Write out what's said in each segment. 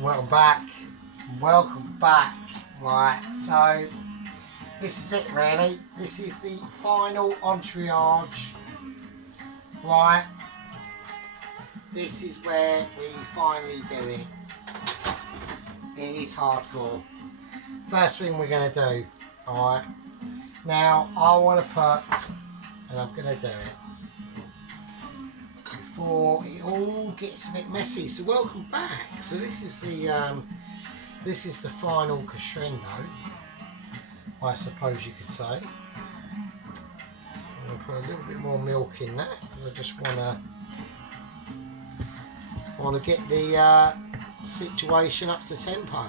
Welcome back. Right, so this is it really. This is the final entourage. Right, this is where we finally do it. It is hardcore. First thing we're going to do, alright, now I want to put, and I'm going to do it before it all gets a bit messy. So welcome back. So this is the final crescendo, I suppose you could say. I'm going to put a little bit more milk in that because I just want to get the situation up to tempo.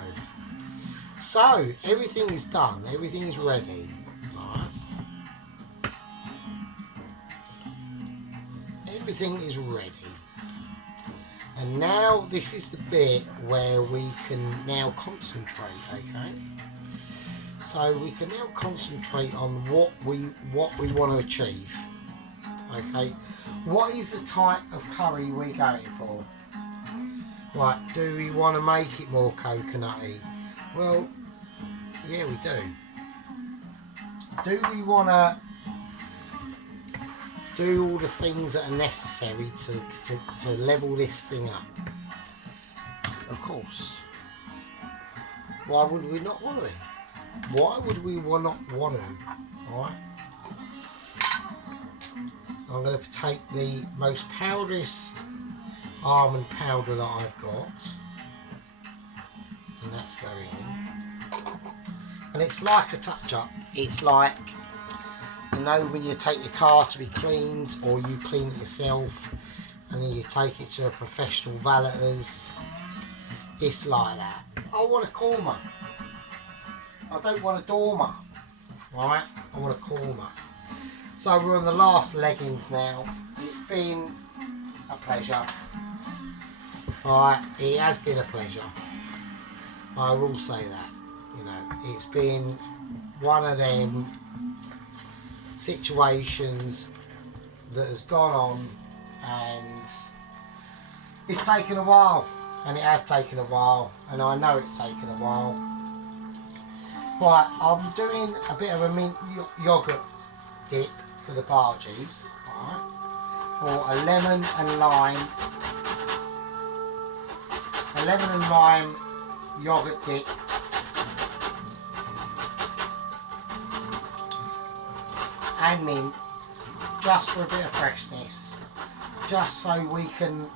So everything is done, everything is ready. Right. Everything is ready. And now this is the bit where we can now concentrate, okay? So we can now concentrate on what we want to achieve. Okay? What is the type of curry we're going for? Right, do we want to make it more coconutty? Well, yeah, we do. Do we want to do all the things that are necessary to level this thing up? Of course. Why would we not want to? Why would we not want to? Alright. I'm going to take the most powderous almond powder that I've got. And that's going in. And it's like a touch-up. It's like, you know, when you take your car to be cleaned, or you clean it yourself, and then you take it to a professional valeter's. It's like that. I want a korma. I don't want a dormer. Right? I want a korma. So we're on the last leggings now. It's been a pleasure. Right? It has been a pleasure. I will say that. You know, it's been one of them situations that has gone on, and it's taken a while, and it has taken a while, and I know it's taken a while. Right, I'm doing a bit of a mint yoghurt dip for the bargies, right, for a lemon and lime yoghurt dip. And mint, just for a bit of freshness, just so we can,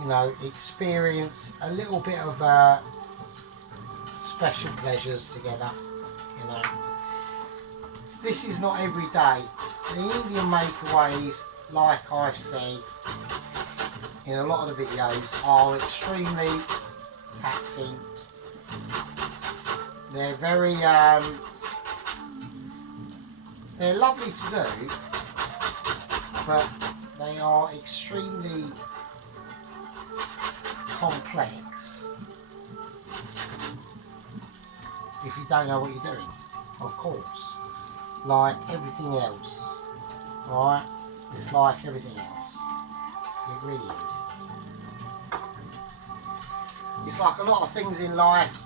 you know, experience a little bit of special pleasures together. You know, this is not every day. The Indian makeaways, like I've said in a lot of the videos, are extremely taxing. They're very they're lovely to do, but they are extremely complex if you don't know what you're doing, of course. Like everything else, right? It's like everything else. It really is. It's like a lot of things in life,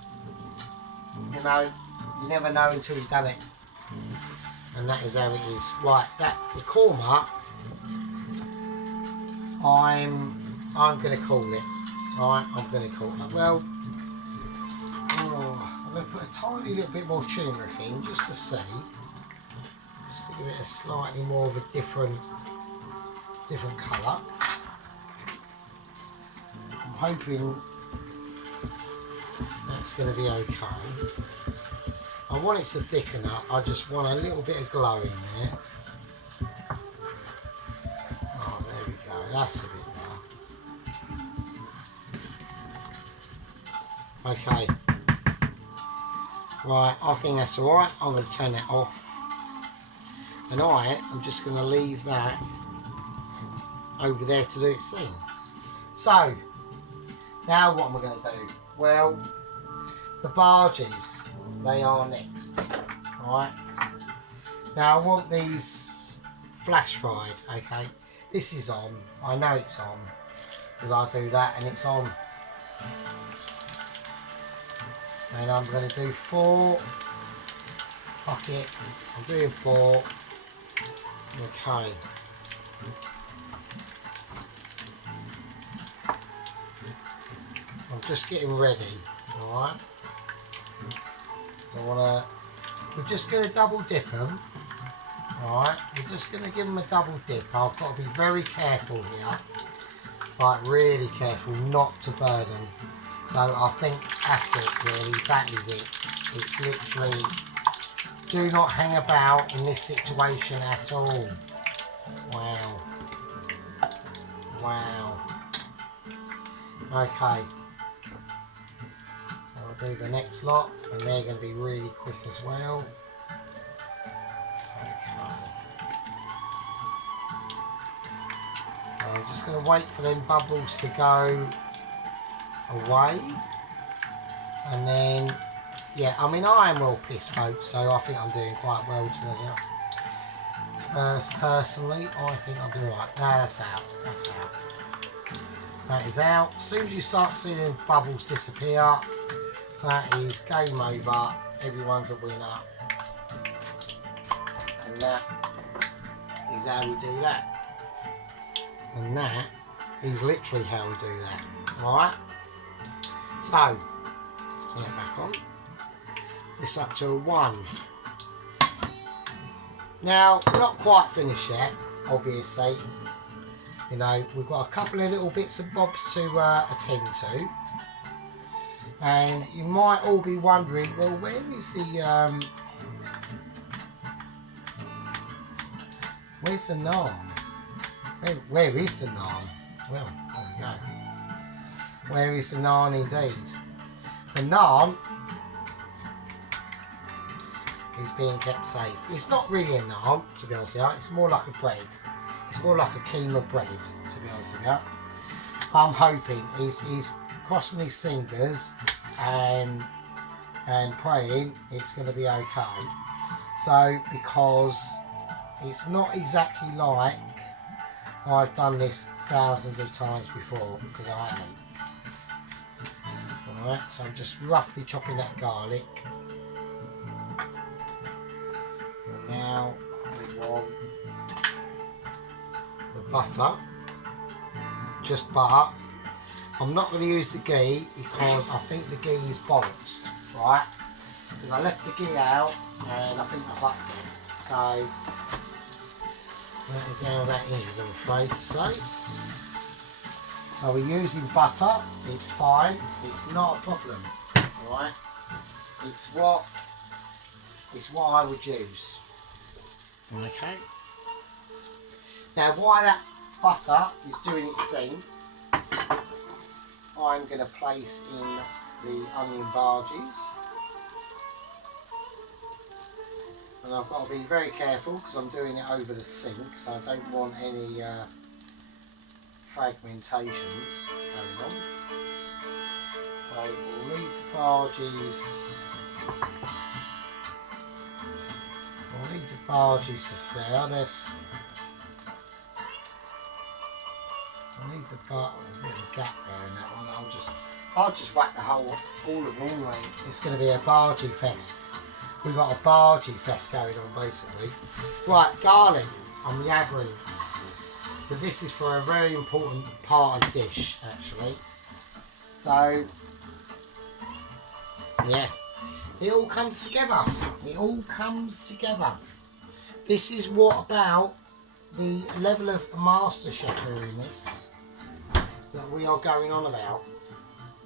you know, you never know until you've done it. And that is how it is. Right, the korma, I'm going to call it. Alright, I'm going to call it. Well, I'm going to put a tiny little bit more turmeric in just to see. Just to give it a slightly more of a different colour. I'm hoping that's going to be okay. I want it to thicken up, I just want a little bit of glow in there. Oh, there we go, that's a bit better. Okay. Right, I think that's alright. I'm going to turn that off. And I'm just going to leave that over there to do its thing. So, now what am I going to do? Well, the barges, they are next. Alright. Now I want these flash fried, okay? This is on. I know it's on because I do that and it's on. And I'm going to do 4. Fuck it, I'm doing 4. Okay. I'm just getting ready, alright? We're just going to double dip them, alright? We're just going to give them a double dip. I've got to be very careful here, like really careful not to burn them. So I think that's it really, that is it. It's literally, do not hang about in this situation at all. Wow. Wow. Okay. I'll do the next lot, and they're going to be really quick as well. Okay. So I'm just going to wait for them bubbles to go away. And then, yeah, I mean, I am well pissed, folks, so I think I'm doing quite well to be honest. Personally, I think I'm doing right. No, that's out. That's out. That is out. As soon as you start seeing them bubbles disappear, that is game over. Everyone's a winner. And that is how we do that. And that is literally how we do that. Alright? So, let's turn it back on. This up to 1. Now, we're not quite finished yet, obviously. You know, we've got a couple of little bits and bobs to attend to. And you might all be wondering, well, where is the, where's the naan? Where is the naan? Well, there we go. Where is the naan indeed? The naan is being kept safe. It's not really a naan, to be honest with you. It's more like a bread. It's more like a keema bread, to be honest with you. I'm hoping he's crossing his fingers and praying it's going to be okay. So, because it's not exactly like I've done this thousands of times before, because I haven't. Alright, so I'm just roughly chopping that garlic. And now we want the butter, just butter. I'm not going to use the ghee because I think the ghee is bollocks, right? Because I left the ghee out and I think I fucked it. So that is how that is, I'm afraid to say. So we're using butter, it's fine, it's not a problem, right? It's what I would use. Okay. Now while that butter is doing its thing, I'm going to place in the onion barges. And I've got to be very careful because I'm doing it over the sink, so I don't want any fragmentations going on. So we'll leave the barges. We'll leave the barges as there. I'll leave the bottom, a bit of a gap there in that one. I'll just whack the whole, all of them anyway. It's going to be a bargee fest. We've got a bargee fest going on basically. Right, garlic, I'm yabbering. Because this is for a very important part of the dish actually. So, yeah, it all comes together. It all comes together. This is what about the level of master chef in this that we are going on about.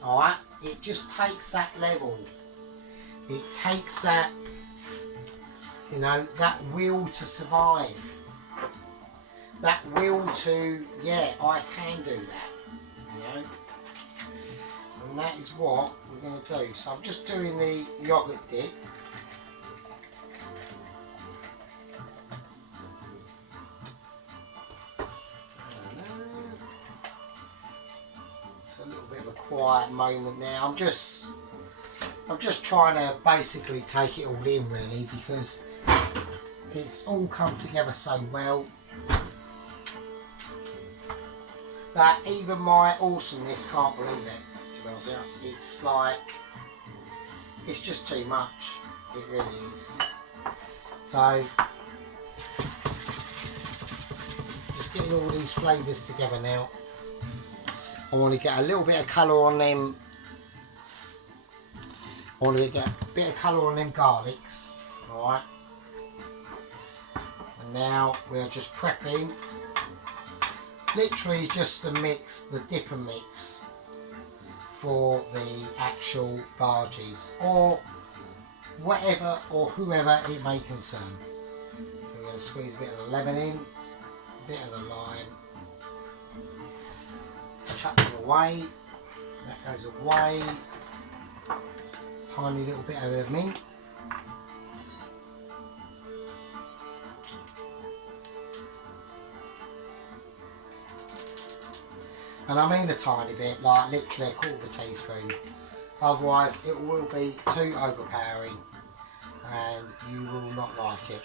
Alright, it just takes that level. It takes that, you know, that will to survive. That will to, yeah, I can do that, you know. And that is what we're going to do. So I'm just doing the yoghurt dip. Quiet moment now. I'm just trying to basically take it all in really, because it's all come together so well that even my awesomeness can't believe it, to be honest. It's like, it's just too much. It really is. So, just getting all these flavours together now. I want to get a little bit of colour on them. I want to get a bit of colour on them garlics. Alright. And now we're just prepping. Literally just to mix, the dip and mix for the actual barges. Or whatever or whoever it may concern. So we're going to squeeze a bit of the lemon in. A bit of the lime. Chuck them away, that goes away, tiny little bit of mint, and I mean a tiny bit, like literally a quarter of a teaspoon, otherwise it will be too overpowering and you will not like it.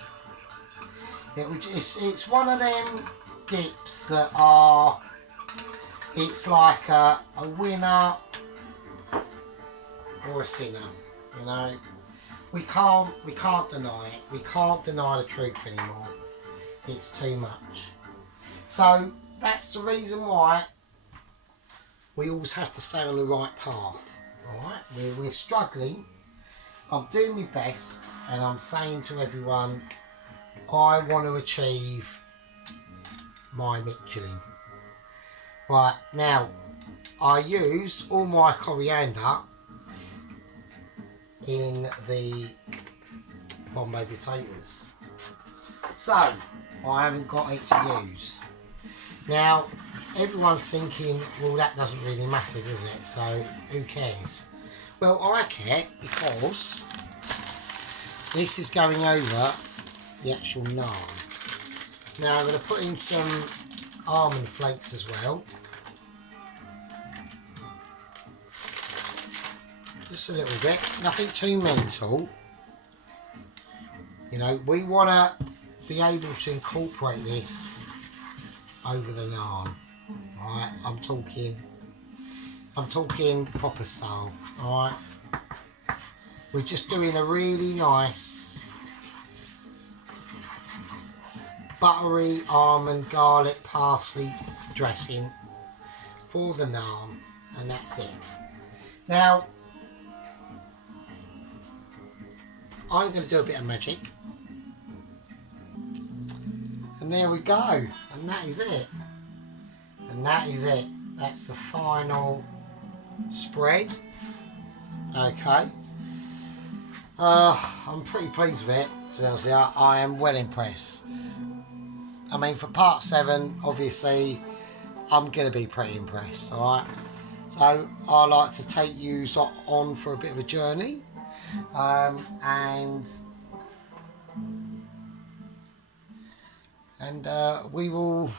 It's one of them dips that are, it's like a winner or a sinner, you know. We can't deny it. We can't deny the truth anymore. It's too much. So that's the reason why we always have to stay on the right path. Alright? We're struggling. I'm doing my best and I'm saying to everyone, I want to achieve my Michelin. Right, now I used all my coriander in the Bombay potatoes, so I haven't got it to use. Now everyone's thinking, well, that doesn't really matter, does it? So who cares? Well, I care, because this is going over the actual naan. Now I'm going to put in some almond flakes as well. Just a little bit, nothing too mental. You know, we want to be able to incorporate this over the naan. Alright, I'm talking proper style. Alright, we're just doing a really nice buttery almond, garlic, parsley dressing for the naan, and that's it. Now I'm going to do a bit of magic, and there we go, and that is it, and that is it. That's the final spread. Okay, I'm pretty pleased with it, to be honest with you. I am well impressed. I mean, for part 7, obviously, I'm going to be pretty impressed, alright? So, I like to take you on for a bit of a journey, and we will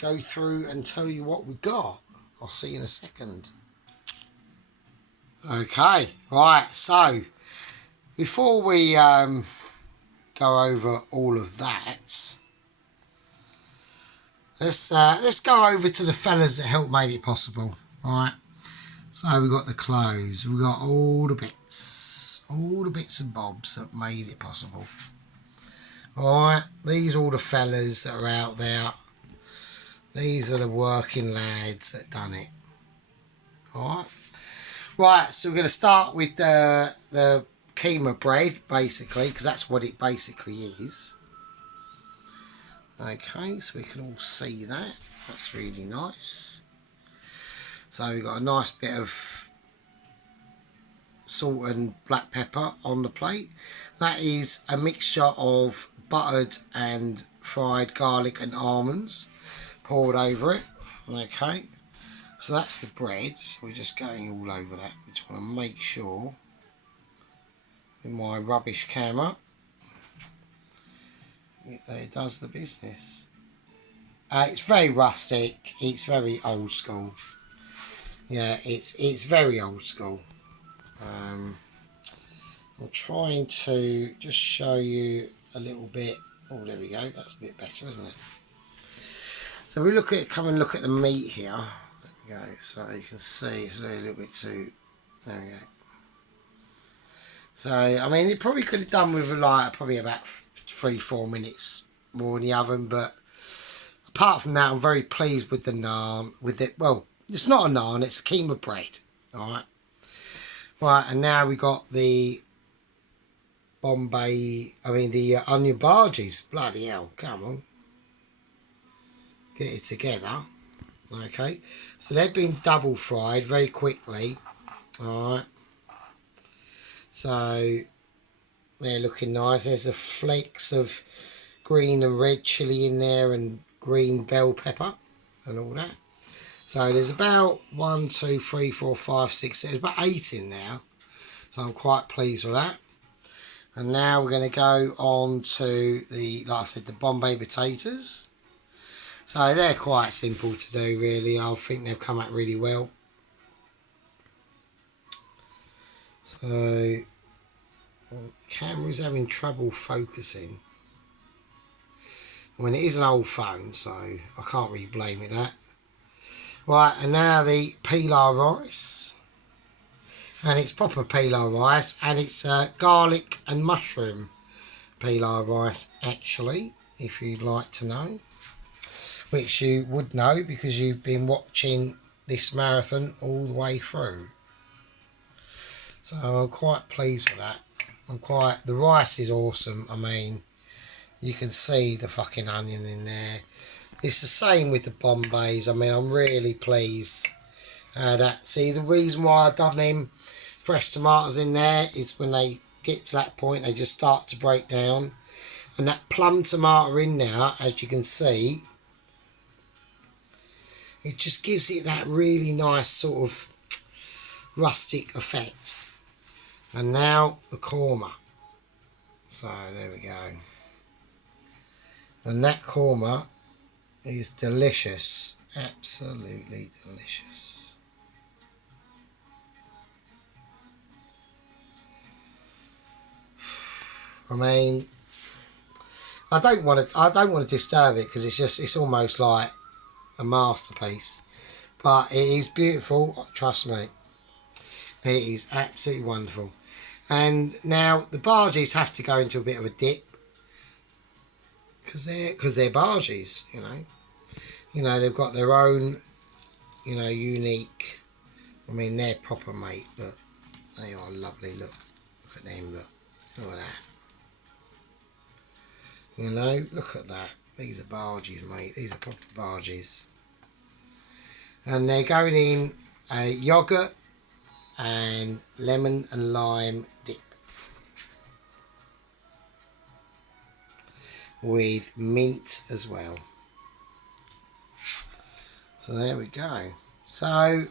go through and tell you what we got. I'll see you in a second. Okay, right, so, before we go over all of that, let's go over to the fellas that helped make it possible. Alright, so we got the clothes, we got all the bits and bobs that made it possible. Alright, these are all the fellas that are out there. These are the working lads that done it. Alright, right, so we're going to start with the Keema bread, basically, because that's what it basically is. Okay, so we can all see that. That's really nice. So we've got a nice bit of salt and black pepper on the plate. That is a mixture of buttered and fried garlic and almonds poured over it. Okay, so that's the bread. So we're just going all over that. We just want to make sure with my rubbish camera it does the business. It's very rustic, it's very old school. Yeah, it's very old school. I'm trying to just show you a little bit. Oh, there we go, that's a bit better, isn't it? So we come and look at the meat here. Let me we go. So you can see it's a little bit too. There we go. So I mean, it probably could have done with like probably about 3-4 minutes more in the oven, but apart from that, I'm very pleased with the naan. With it, well, it's not a naan; it's a keema bread. All right. Right, and now we got the the onion bhajis. Bloody hell, come on. Get it together. Okay, so they've been double fried very quickly. Alright. So, they're looking nice. There's the flakes of green and red chilli in there and green bell pepper and all that. So there's about 1, 2, 3, 4, 5, 6, there's about 8 in there. So I'm quite pleased with that. And now we're going to go on to the, like I said, the Bombay potatoes. So they're quite simple to do really. I think they've come out really well. So the camera's having trouble focusing. I mean, it is an old phone, so I can't really blame it that. Right, and now the pilau rice. And it's proper pilau rice, and it's garlic and mushroom pilau rice, actually, if you'd like to know. Which you would know because you've been watching this marathon all the way through. So I'm quite pleased with that. The rice is awesome. I mean, you can see the fucking onion in there. It's the same with the Bombays. I mean, I'm really pleased. See, the reason why I've done them fresh tomatoes in there is when they get to that point, they just start to break down. And that plum tomato in there, as you can see, it just gives it that really nice sort of rustic effect. And now the korma. So there we go. And that korma is delicious. Absolutely delicious. I mean, I don't want to disturb it because it's almost like a masterpiece. But it is beautiful, trust me. It is absolutely wonderful. And now the bhajis have to go into a bit of a dip because they're bhajis, you know. You know, they've got their own, you know, unique. I mean, they're proper, mate. Look, they are lovely. Look at them. Look at that. You know, look at that. These are bhajis, mate. These are proper bhajis. And they're going in yoghurt and lemon and lime dip with mint as well. So there we go. So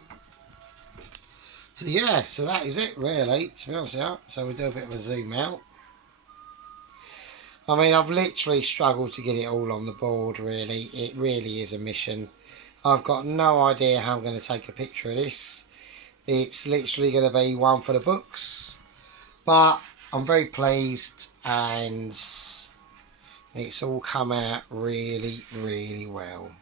yeah, so that is it really, to be honest with you. So we'll do a bit of a zoom out. I mean, I've literally struggled to get it all on the board, really. It really is a mission. I've got no idea how I'm going to take a picture of this. It's literally going to be one for the books. But I'm very pleased, and it's all come out really, really well.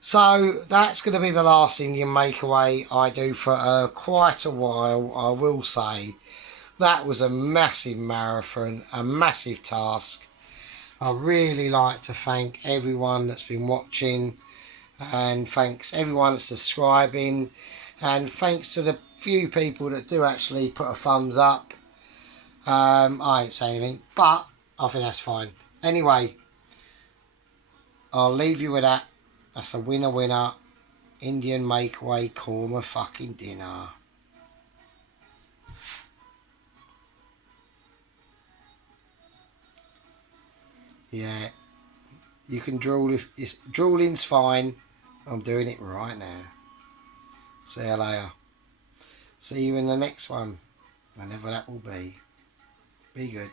So that's going to be the last Indian makeaway I do for quite a while, I will say. That was a massive marathon, a massive task. I really like to thank everyone that's been watching, and thanks everyone that's subscribing, and thanks to the few people that do actually put a thumbs up. I ain't saying anything, but I think that's fine. Anyway, I'll leave you with that. That's a winner Indian makeaway korma fucking dinner. Yeah, you can drool if drooling's fine. I'm doing it right now. See you later. See you in the next one, whenever that will be. Be good.